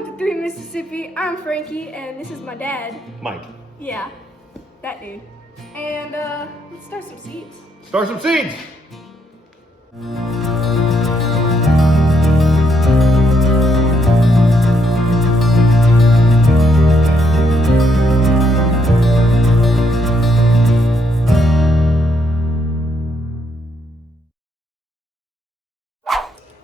Welcome to 3 Mississippi. I'm Frankie, and this is my dad. Mike. Yeah, that dude. And let's start some seeds. Start some seeds!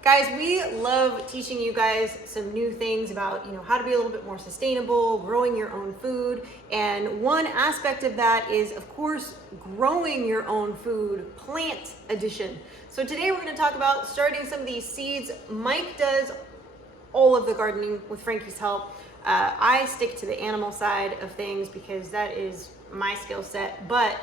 Guys, we love teaching you guys some new things about, how to be a little bit more sustainable, growing your own food. And one aspect of that is, of course, growing your own food, plant edition. So today we're going to talk about starting some of these seeds. Mike does all of the gardening with Frankie's help. I stick to the animal side of things because that is my skill set. But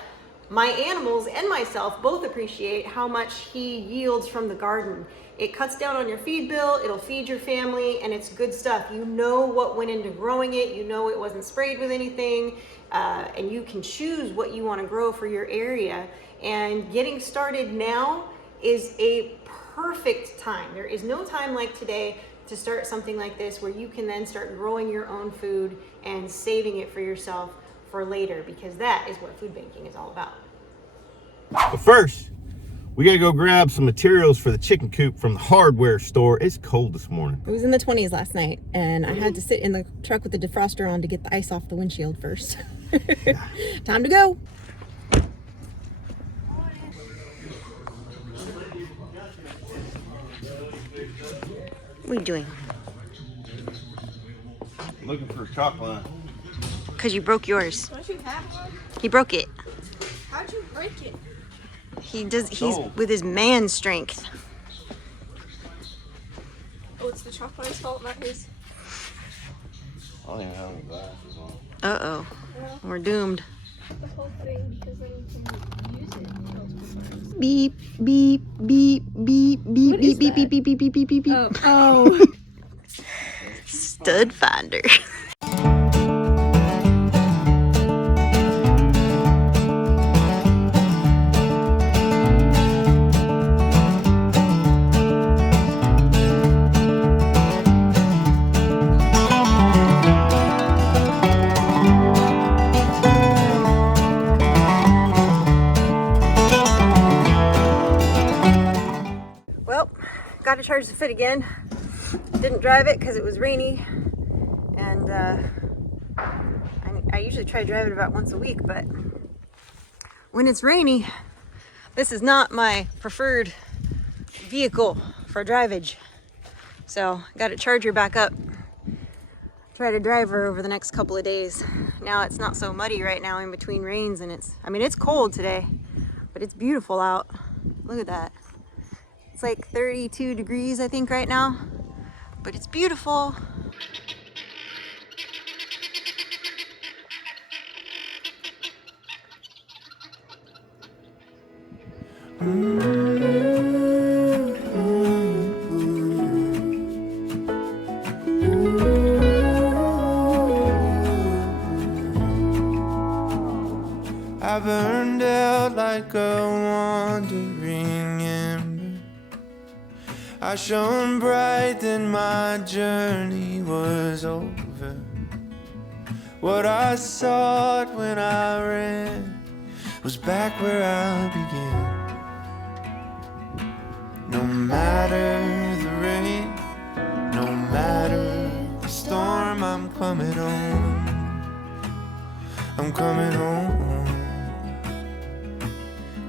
my animals and myself both appreciate how much he yields from the garden. It cuts down on your feed bill, it'll feed your family, and it's good stuff. You know what went into growing it, you know it wasn't sprayed with anything, and you can choose what you want to grow for your area. And getting started now is a perfect time. There is no time like today to start something like this where you can then start growing your own food and saving it for yourself for later, because that is what food banking is all about. But first, we gotta go grab some materials for the chicken coop from the hardware store. It's cold this morning. It was in the 20s last night, and I had to sit in the truck with the defroster on to get the ice off the windshield first. Time to go. What are you doing? Looking for a chalk line. Because you broke yours. Don't you have one? He broke it. How'd you break it? He's with his man strength. Oh, it's the chocolate's fault, not his. I don't even have any glasses on. Uh-oh. Well, We're doomed. the whole thing, because then you can use it multiple times. Beep, beep, beep, beep, beep, What beep, is beep, that? beep, beep, beep, beep, beep, beep. Oh. Stud finder. Well, got to charge the fit again. Didn't drive it because it was rainy, and I usually try to drive it about once a week, but when it's rainy, this is not my preferred vehicle for drivage. So got to charge her back up. Try to drive her over the next couple of days. Now it's not so muddy right now in between rains, and it's cold today, but it's beautiful out. Look at that. It's like 32 degrees, I think, right now, but it's beautiful. I burned out like a wandering ember. I shone bright, then my journey was over. What I sought when I ran was back where I began. No matter the rain, no matter the storm, I'm coming home. I'm coming home.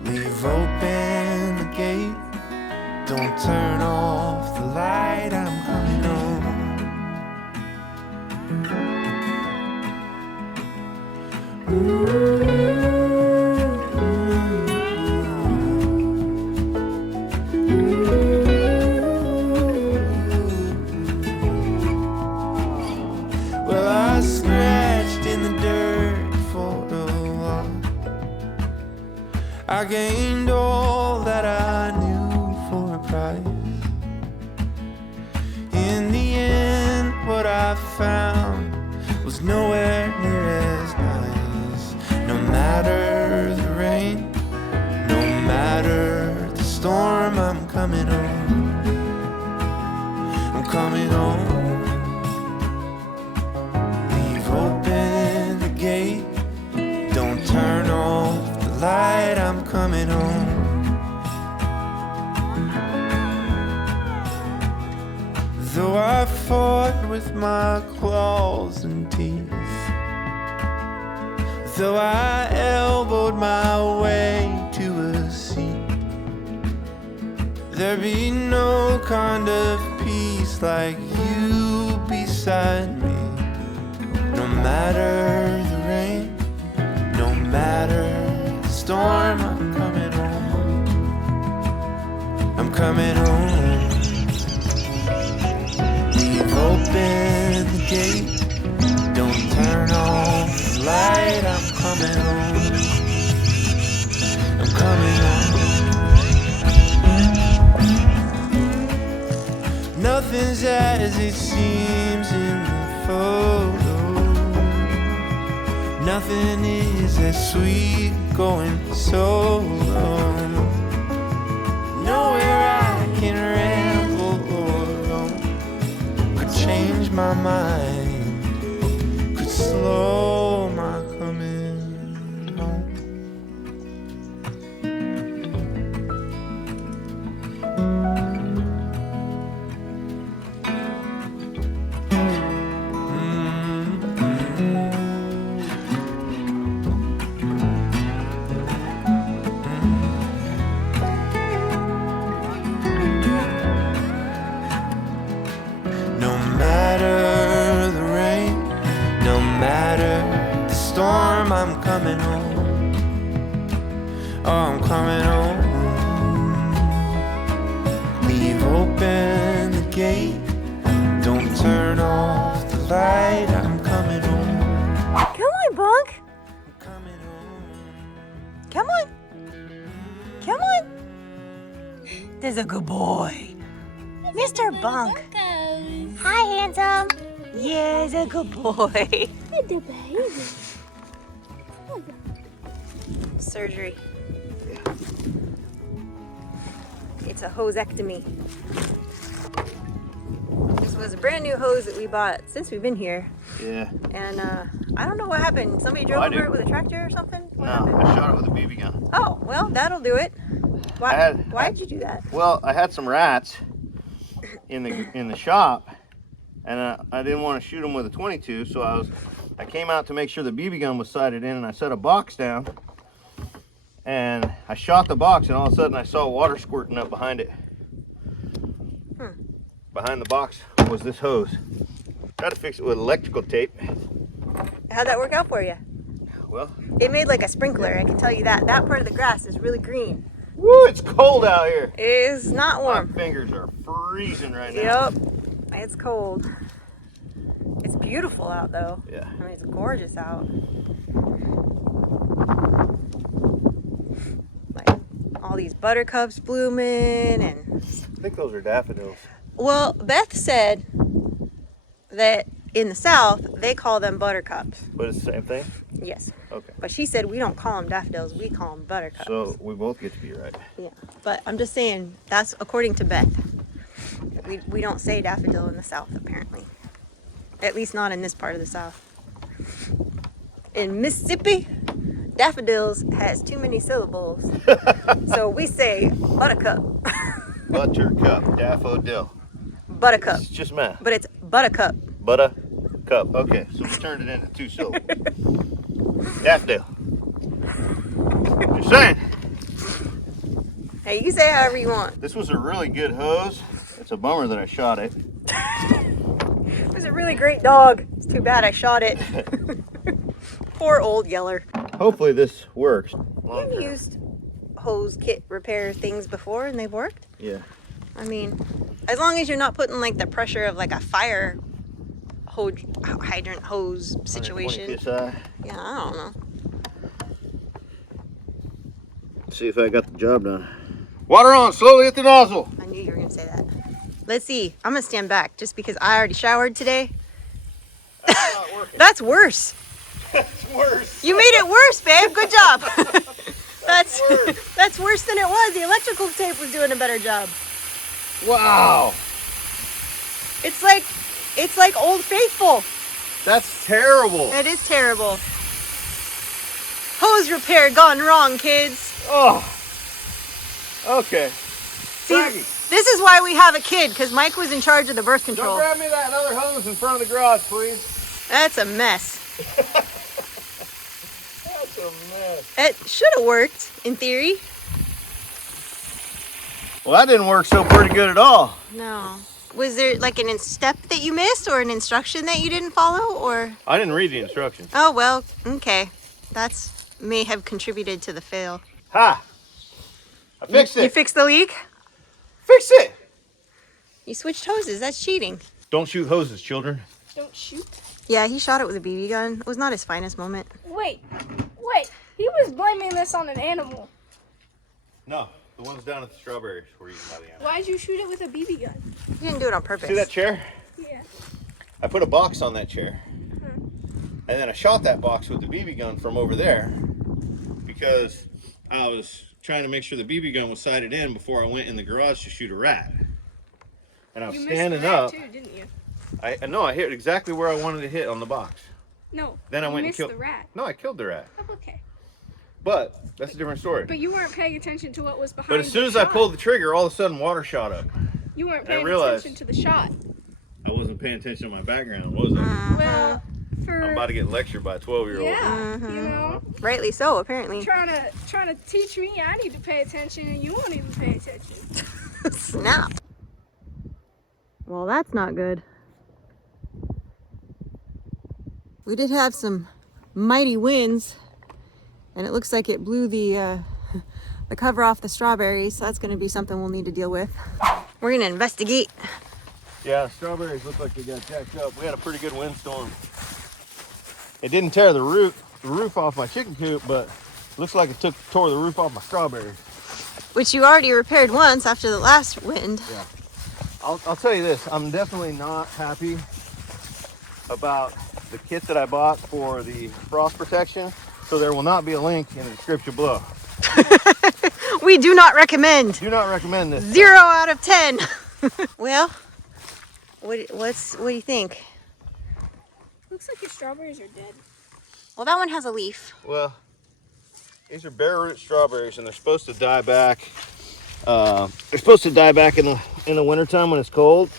Leave open the gate, don't turn off the light, I'm coming home. Well, I scratched in the dirt for a while. I gained all that I knew for a price. In the end, what I found was nowhere near as nice. No matter the rain, no matter the storm, I'm coming home. I'm coming home. fought with my claws and teeth. Though I elbowed my way to a seat, there'd be no kind of peace like you beside me. No matter the rain, no matter the storm, I'm coming home. I'm coming home. Leave open the gate, don't turn off the light. I'm coming home. I'm coming home. Nothing's as it seems in the photo. Nothing is as sweet going solo. Nowhere I can ramble or roam could change my mind, could slow my coming home. No matter the rain, no matter the storm, I'm coming home. Oh, I'm coming home. Leave open the gate, don't turn off the light. I'm coming home. Come on, Bunk. I'm coming home. Come on. Come on. There's a good boy. Mr. Bunk. Hi, handsome. Yeah, he's a good boy. The baby. Surgery. It's a hosectomy. This was a brand new hose that we bought since we've been here. Yeah. And I don't know what happened. Somebody drove I over do. it with a tractor or something? What No, happened? I shot it with a BB gun. Oh, well, that'll do it. Why'd you do that? Well, I had some rats in the shop, and I didn't want to shoot them with a 22, so I came out to make sure the BB gun was sighted in, and I set a box down, and I shot the box, and all of a sudden I saw water squirting up behind it. Behind the box was this hose. Tried to fix it with electrical tape. How'd that work out for you? Well, It made like a sprinkler, I can tell you that. That part of the grass is really green. woo, it's cold out here. It is not My warm. fingers are freezing right now. Yep, it's cold. It's beautiful out though. Yeah. I mean, it's gorgeous out. Like all these buttercups blooming and... I think those are daffodils. Well, Beth said that in the South, they call them buttercups. But it's the same thing? Yes. Okay. But she said we don't call them daffodils, we call them buttercups. So we both get to be right. Yeah, but I'm just saying that's according to Beth. We don't say daffodil in the South apparently. At least not in this part of the South. In Mississippi, daffodils has too many syllables. So we say buttercup. Buttercup, daffodil. Buttercup. It's just math. But it's buttercup. Buttercup. Okay, so we turned it into two syllables. Daffodil. Just saying. Hey, you can say however you want. This was a really good hose. It's a bummer that I shot it. It was a really great dog. It's too bad I shot it. Poor old Yeller. Hopefully this works. Have you used hose kit repair things before and they've worked? Yeah. I mean, as long as you're not putting like the pressure of like a fire hydrant hose situation. 20 PSI. Yeah, I don't know. Let's see if I got the job done. Water on, slowly at the nozzle. I knew you were gonna say that. Let's see. I'm gonna stand back just because I already showered today. That's not working. That's worse. That's worse. You made it worse, babe. Good job. That's worse than it was. The electrical tape was doing a better job. Wow. It's like Old Faithful. That's terrible. It is terrible. Hose repair gone wrong, kids. Oh. Okay. See, Froggy. This is why we have a kid, because Mike was in charge of the birth Don't control. grab me that other hose in front of the garage, please. That's a mess. That's a mess. It should have worked, in theory. Well, that didn't work so pretty good at all. No. Was there like an step that you missed or an instruction that you didn't follow, or? I didn't read the instructions. Oh, well, okay. That's may have contributed to the fail. Ha! I fixed You it. fixed the leak? Fix it. You switched hoses. That's cheating. Don't shoot hoses, children. Don't shoot. Yeah, he shot it with a BB gun. It was not his finest moment. Wait. He was blaming this on an animal. No, the ones down at the strawberries were eaten by the animal. Why'd you shoot it with a BB gun? He didn't do it on purpose. See that chair? Yeah. I put a box on that chair. And then I shot that box with the BB gun from over there because I was trying to make sure the BB gun was sighted in before I went in the garage to shoot a rat. And I was standing up. You missed the rat too, didn't you? I hit exactly where I wanted to hit on the box. No. Then I went and missed killed the rat. No, I killed the rat. Oh, okay. But that's a different story. But you weren't paying attention to what was behind. But as soon the as I shot. pulled the trigger, all of a sudden water shot up. You weren't I paying realized- attention to the shot. I wasn't paying attention to my background, was I? Well, I'm about to get lectured by a 12-year-old. yeah, you know, Rightly so, apparently. trying to teach me I need to pay attention, and you won't even pay attention. Snap. Well, that's not good. We did have some mighty winds, and it looks like it blew the cover off the strawberries, so that's going to be something we'll need to deal with. We're going to investigate. Yeah, strawberries look like they got jacked up. We had a pretty good windstorm. It didn't tear the roof off my chicken coop, but looks like it tore the roof off my strawberries. Which you already repaired once after the last wind. Yeah. I'll tell you this, I'm definitely not happy about the kit that I bought for the frost protection, so there will not be a link in the description below. We do not recommend. Do not recommend this. 0 out of 10. Well, what do you think? Looks like your strawberries are dead. Well, that one has a leaf. Well, these are bare root strawberries, and they're supposed to die back. They're supposed to die back in the wintertime when it's cold.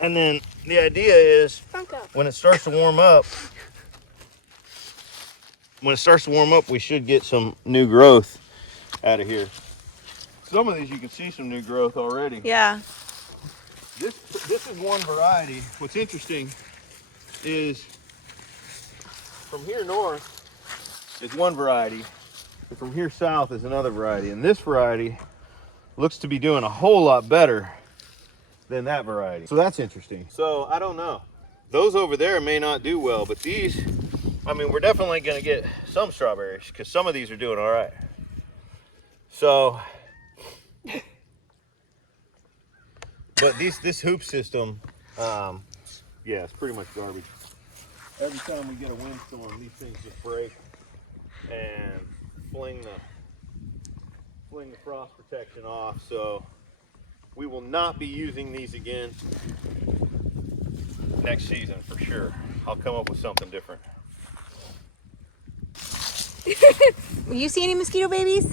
And then the idea is when it starts to warm up, we should get some new growth out of here. Some of these you can see some new growth already. Yeah. This is one variety. What's interesting is from here north is one variety, and from here south is another variety. And this variety looks to be doing a whole lot better than that variety. So that's interesting. So I don't know. Those over there may not do well, but these, I mean, we're definitely gonna get some strawberries because some of these are doing all right. So, but this hoop system, yeah, it's pretty much garbage. Every time we get a windstorm, these things just break and fling the frost protection off. So we will not be using these again next season for sure. I'll come up with something different. You see any mosquito babies?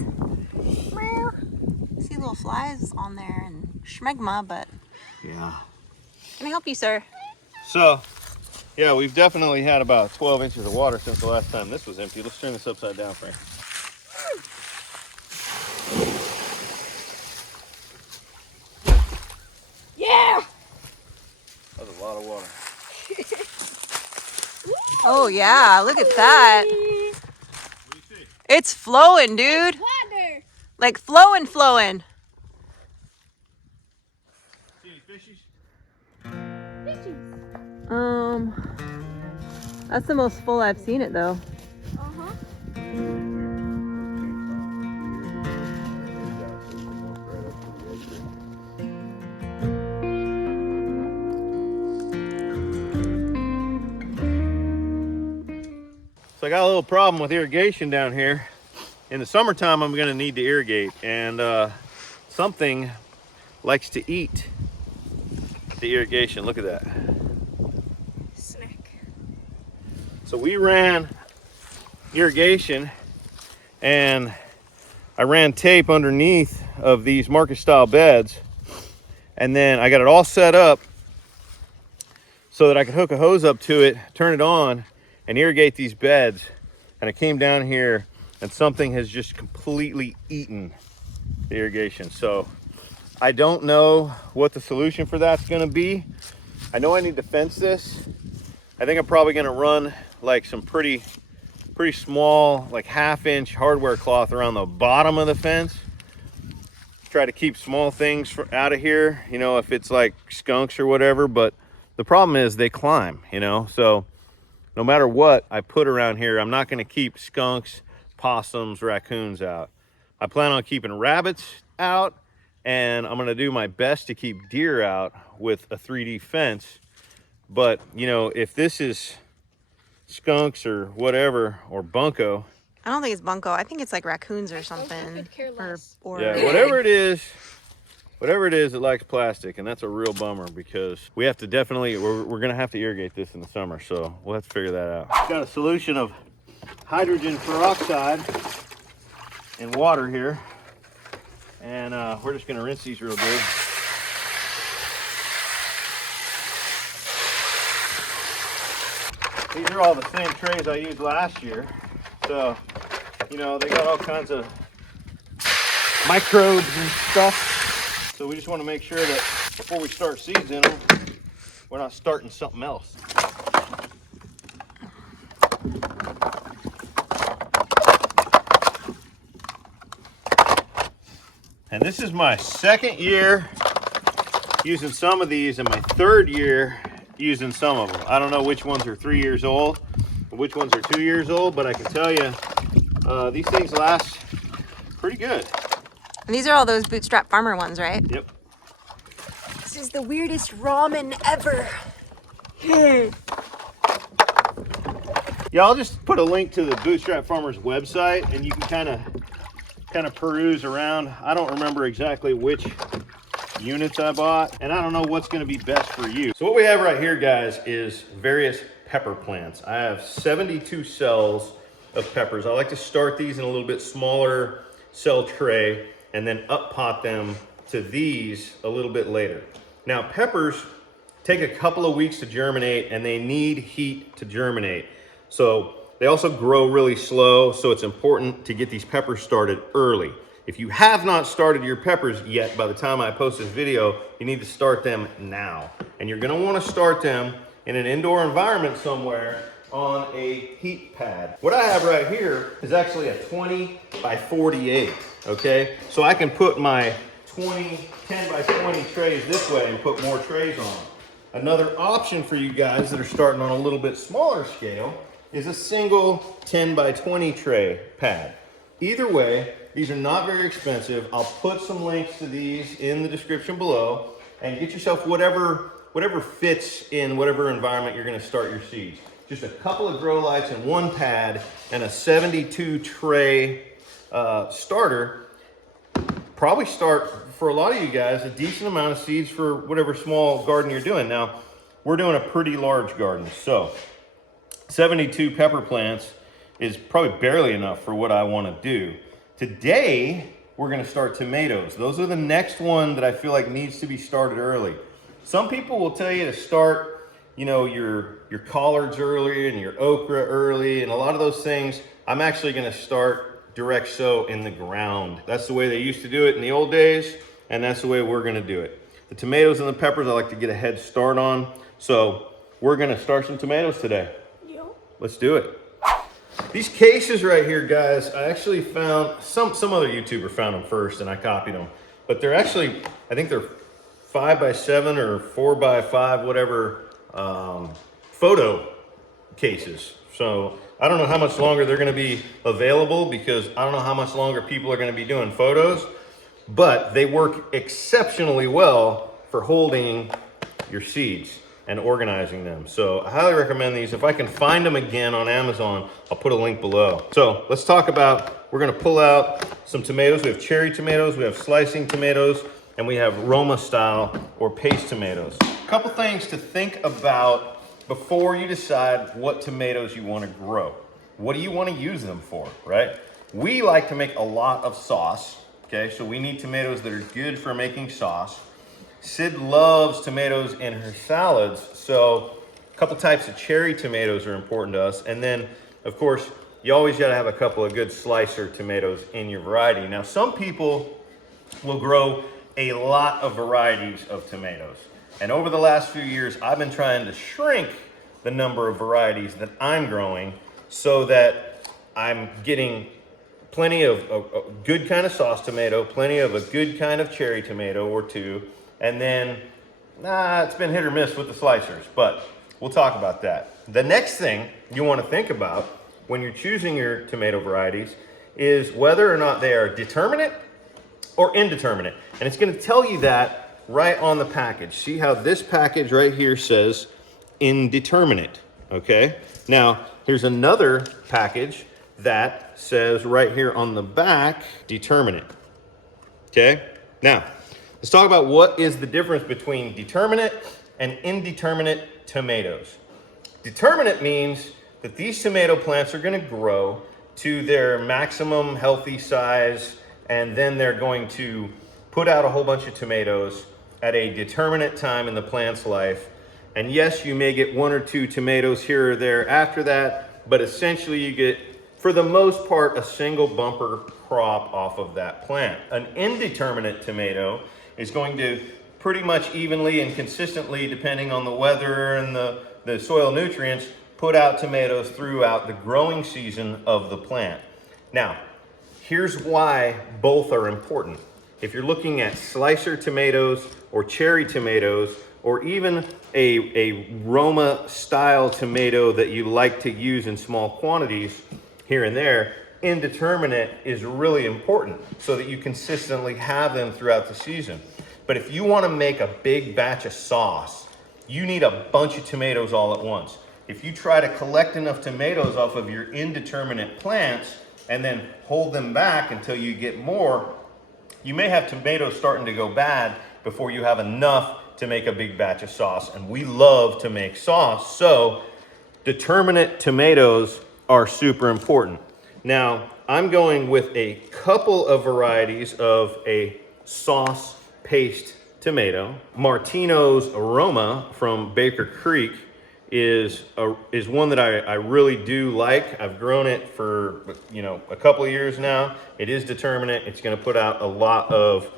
Well, I see little flies on there and schmegma, but Yeah. can I help you, sir? So, yeah, we've definitely had about 12 inches of water since the last time this was empty. Let's turn this upside down, Frank. Yeah. That's a lot of water. Oh yeah, look at that. What do you see? It's flowing, dude. Water. Like flowing. See any fishies? That's the most full I've seen it though. So I got a little problem with irrigation down here. In the summertime, I'm gonna need to irrigate, and something likes to eat the irrigation. Look at that. Snack. So we ran irrigation, and I ran tape underneath of these market style beds, And then I got it all set up so that I could hook a hose up to it, turn it on, and irrigate these beds. And I came down here and something has just completely eaten the irrigation. So I don't know what the solution for that's gonna be. I know I need to fence this. I think I'm probably gonna run like some pretty small, like 1/2-inch hardware cloth around the bottom of the fence. Try to keep small things out of here, you know, if it's like skunks or whatever. But the problem is they climb, you know, so no matter what I put around here, I'm not gonna keep skunks, possums, raccoons out. I plan on keeping rabbits out, and I'm gonna do my best to keep deer out with a 3D fence. But, you know, if this is skunks or whatever, or bunko. I don't think it's bunko. I think it's like raccoons or something. could care less. Or Yeah, whatever it is, it likes plastic, and that's a real bummer because we have to definitely, we're gonna have to irrigate this in the summer, so we'll have to figure that out. Got a solution of hydrogen peroxide and water here, and we're just gonna rinse these real good. These are all the same trays I used last year. So, you know, they got all kinds of microbes and stuff. So we just want to make sure that before we start seeds in them, we're not starting something else. And this is my second year using some of these and my third year using some of them. I don't know which ones are 3 years old, or which ones are 2 years old, but I can tell you these things last pretty good. And these are all those Bootstrap Farmer ones, right? Yep. This is the weirdest ramen ever. Yeah, I'll just put a link to the Bootstrap Farmer's website, and you can kind of peruse around. I don't remember exactly which units I bought, and I don't know what's going to be best for you. So what we have right here, guys, is various pepper plants. I have 72 cells of peppers. I like to start these in a little bit smaller cell tray and then up pot them to these a little bit later. Now, peppers take a couple of weeks to germinate, and they need heat to germinate. So they also grow really slow, so it's important to get these peppers started early. If you have not started your peppers yet, by the time I post this video, you need to start them now. And you're gonna wanna start them in an indoor environment somewhere on a heat pad. What I have right here is actually a 20 by 48, okay? So I can put my 10 by 20 trays this way and put more trays on. Another option for you guys that are starting on a little bit smaller scale is a single 10 by 20 tray pad. Either way, these are not very expensive. I'll put some links to these in the description below, and get yourself whatever fits in whatever environment you're gonna start your seeds. Just a couple of grow lights and one pad and a 72 tray starter. Probably start, for a lot of you guys, a decent amount of seeds for whatever small garden you're doing. Now, we're doing a pretty large garden, so 72 pepper plants is probably barely enough for what I want to do. Today, we're going to start tomatoes. Those are the next one that I feel like needs to be started early. Some people will tell you to start, you know, your collards early and your okra early, and a lot of those things. I'm actually going to start direct sow in the ground. That's the way they used to do it in the old days, and that's the way we're going to do it. The tomatoes and the peppers I like to get a head start on, so we're going to start some tomatoes today. Yep. Let's do it. These cases right here, guys, I actually found, some other YouTuber found them first and I copied them. But they're actually, I think they're 5x7 or 4x5, whatever, photo cases. So I don't know how much longer they're gonna be available, because I don't know how much longer people are gonna be doing photos, but they work exceptionally well for holding your seeds and organizing them. So I highly recommend these. If I can find them again on Amazon, I'll put a link below. So let's talk about, we're gonna pull out some tomatoes. We have cherry tomatoes, we have slicing tomatoes, and we have Roma style or paste tomatoes. A couple things to think about before you decide what tomatoes you wanna grow. What do you wanna use them for, right? We like to make a lot of sauce, okay? So we need tomatoes that are good for making sauce. Sid loves tomatoes in her salads, so a couple types of cherry tomatoes are important to us. And then, of course, you always gotta have a couple of good slicer tomatoes in your variety. Now, some people will grow a lot of varieties of tomatoes. And over the last few years, I've been trying to shrink the number of varieties that I'm growing so that I'm getting plenty of a good kind of sauce tomato, plenty of a good kind of cherry tomato or two, and then, it's been hit or miss with the slicers, but we'll talk about that. The next thing you want to think about when you're choosing your tomato varieties is whether or not they are determinate or indeterminate. And it's going to tell you that right on the package. See how this package right here says indeterminate, okay? Now, here's another package that says right here on the back, determinate, okay? Now, let's talk about what is the difference between determinate and indeterminate tomatoes. Determinate means that these tomato plants are going to grow to their maximum healthy size, and then they're going to put out a whole bunch of tomatoes at a determinate time in the plant's life. And yes, you may get 1 or 2 tomatoes here or there after that, but essentially you get, for the most part, a single bumper crop off of that plant. An indeterminate tomato is going to pretty much evenly and consistently, depending on the weather and the soil nutrients, put out tomatoes throughout the growing season of the plant. Now, here's why both are important. If you're looking at slicer tomatoes or cherry tomatoes, or even a Roma style tomato that you like to use in small quantities here and there, indeterminate is really important so that you consistently have them throughout the season. But if you want to make a big batch of sauce, you need a bunch of tomatoes all at once. If you try to collect enough tomatoes off of your indeterminate plants and then hold them back until you get more, you may have tomatoes starting to go bad before you have enough to make a big batch of sauce. And we love to make sauce, so determinate tomatoes are super important. Now, I'm going with a couple of varieties of a sauce paste tomato. Martino's Aroma from Baker Creek is one that I really do like. I've grown it for a couple of years now. It is determinate. It's going to put out a lot of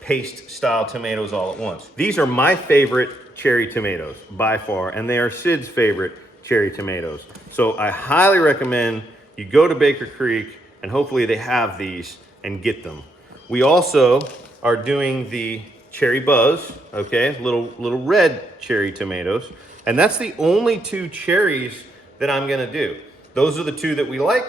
paste style tomatoes all at once. These are my favorite cherry tomatoes by far, and they are Sid's favorite cherry tomatoes. So I highly recommend you go to Baker Creek, and hopefully they have these, and get them. We also are doing the cherry buzz, okay, little red cherry tomatoes, and that's the only 2 cherries that I'm gonna do. Those are the 2 that we like.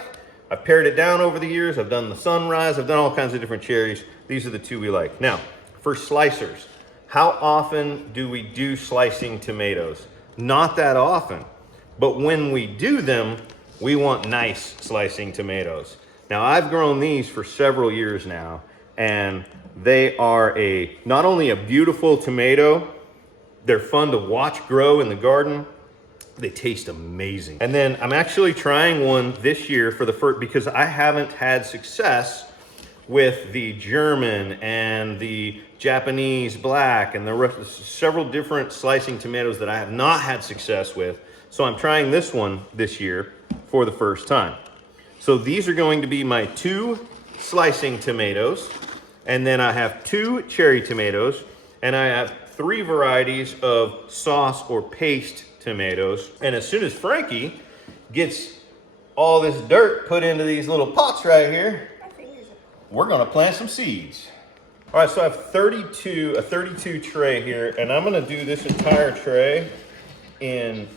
I've pared it down over the years. I've done the sunrise. I've done all kinds of different cherries. These are the 2 we like. Now, for slicers, how often do we do slicing tomatoes? Not that often, but when we do them, we want nice slicing tomatoes. Now, I've grown these for several years now, and they are not only a beautiful tomato, they're fun to watch grow in the garden. They taste amazing. And then I'm actually trying one this year for the first, because I haven't had success with the German and the Japanese black and the rest, several different slicing tomatoes that I have not had success with. So I'm trying this one this year for the first time. So these are going to be my 2 slicing tomatoes, and then I have 2 cherry tomatoes, and I have 3 varieties of sauce or paste tomatoes. And as soon as Frankie gets all this dirt put into these little pots right here, we're gonna plant some seeds. All right, so I have a 32 tray here, and I'm gonna do this entire tray in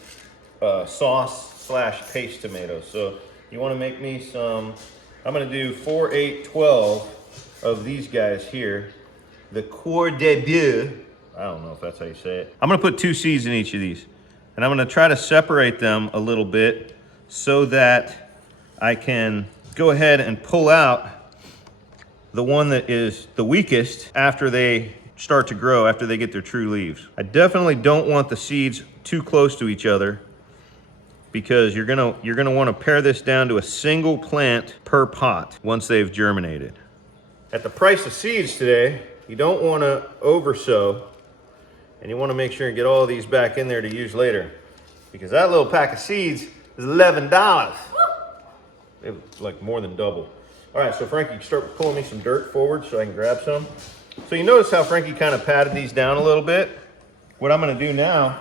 sauce / paste tomatoes. So you wanna make me some, I'm gonna do 4, 8, 12 of these guys here. The Coeur de Dieu, I don't know if that's how you say it. I'm gonna put 2 seeds in each of these, and I'm gonna try to separate them a little bit so that I can go ahead and pull out the one that is the weakest after they start to grow, after they get their true leaves. I definitely don't want the seeds too close to each other, because you're gonna want to pare this down to a single plant per pot once they've germinated. At the price of seeds today, you don't want to oversow And you want to make sure and get all of these back in there to use later. Because that little pack of seeds is $11. It's like more than double. All right, so Frankie, start pulling me some dirt forward so I can grab some. So you notice how Frankie kind of patted these down a little bit. What I'm going to do now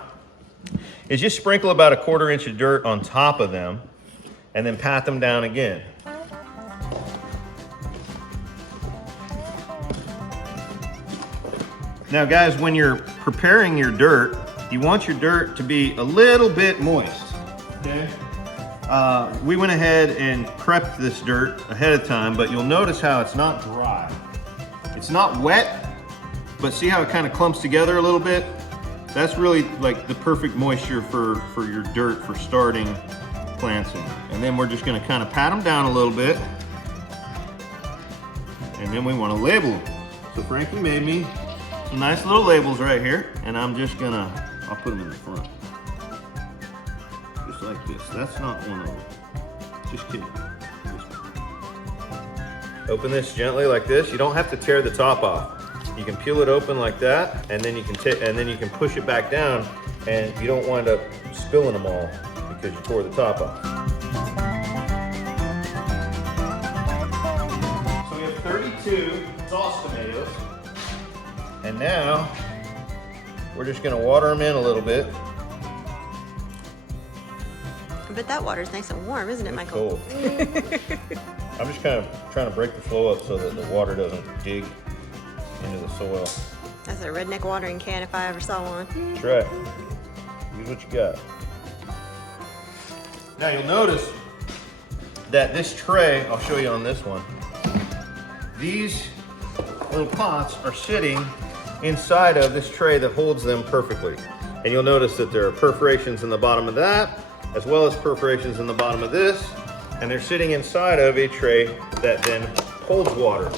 is just sprinkle about a 1/4 inch of dirt on top of them and then pat them down again. Now guys, when you're preparing your dirt, you want your dirt to be a little bit moist, okay? We went ahead and prepped this dirt ahead of time, but you'll notice how it's not dry. It's not wet, but see how it kind of clumps together a little bit? That's really like the perfect moisture for your dirt for starting planting. And then we're just gonna kind of pat them down a little bit. And then we wanna label them. So Frankie made me some nice little labels right here, and I'm just gonna, I'll put them in the front. Just like this. That's not one of them. Just kidding. Open this gently like this. You don't have to tear the top off. You can peel it open like that, and then you can push it back down, and you don't wind up spilling them all because you tore the top off. So we have 32 sauce tomatoes, and now we're just gonna water them in a little bit. But that water's nice and warm, isn't it, Michael? Cold. I'm just kind of trying to break the flow up so that the water doesn't dig into the soil. That's a redneck watering can if I ever saw one. That's right. Use what you got. Now you'll notice that this tray, I'll show you on this one, these little pots are sitting inside of this tray that holds them perfectly. And you'll notice that there are perforations in the bottom of that, as well as perforations in the bottom of this, and they're sitting inside of a tray that then holds water.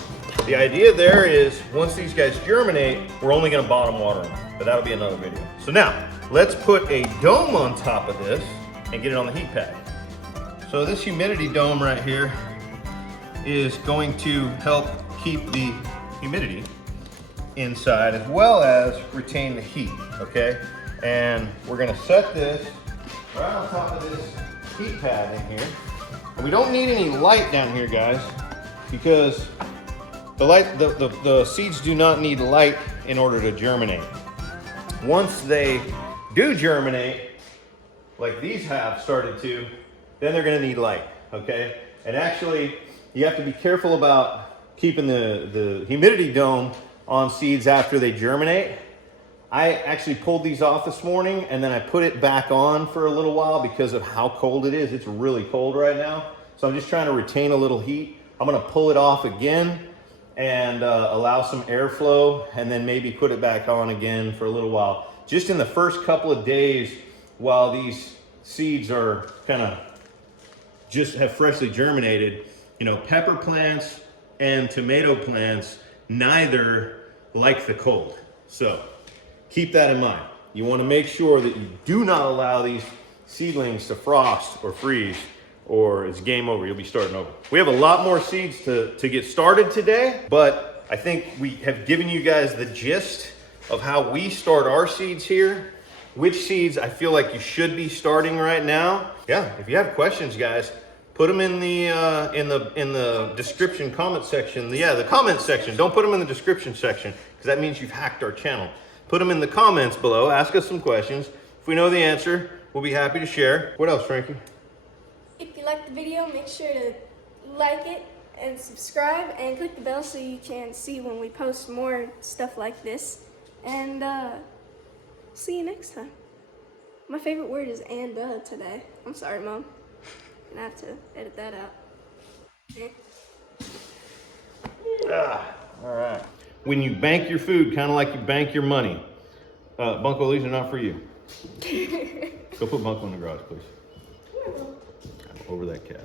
The idea there is once these guys germinate, we're only gonna bottom water them, but that'll be another video. So now, let's put a dome on top of this and get it on the heat pad. So this humidity dome right here is going to help keep the humidity inside as well as retain the heat, okay? And we're gonna set this right on top of this heat pad in here. And we don't need any light down here, guys, because the seeds do not need light in order to germinate. Once they do germinate, like these have started to, then they're gonna need light, okay? And actually, you have to be careful about keeping the humidity dome on seeds after they germinate. I actually pulled these off this morning and then I put it back on for a little while because of how cold it is. It's really cold right now. So I'm just trying to retain a little heat. I'm gonna pull it off again and allow some airflow and then maybe put it back on again for a little while. Just in the first couple of days while these seeds are kind of just have freshly germinated, you know, pepper plants and tomato plants neither like the cold. So keep that in mind. You want to make sure that you do not allow these seedlings to frost or freeze, or it's game over. You'll be starting over. We have a lot more seeds to get started today, but I think we have given you guys the gist of how we start our seeds here, which seeds I feel like you should be starting right now. Yeah, if you have questions, guys, put them in the description comment section. Yeah, the comment section. Don't put them in the description section because that means you've hacked our channel. Put them in the comments below. Ask us some questions. If we know the answer, we'll be happy to share. What else, Frankie? If you liked the video, make sure to like it and subscribe and click the bell so you can see when we post more stuff like this. And see you next time. My favorite word is and today. I'm sorry, Mom. Gonna have to edit that out. All right. When you bank your food, kind of like you bank your money. Bunko, these are not for you. Go put Bunko in the garage, please. Over that cat.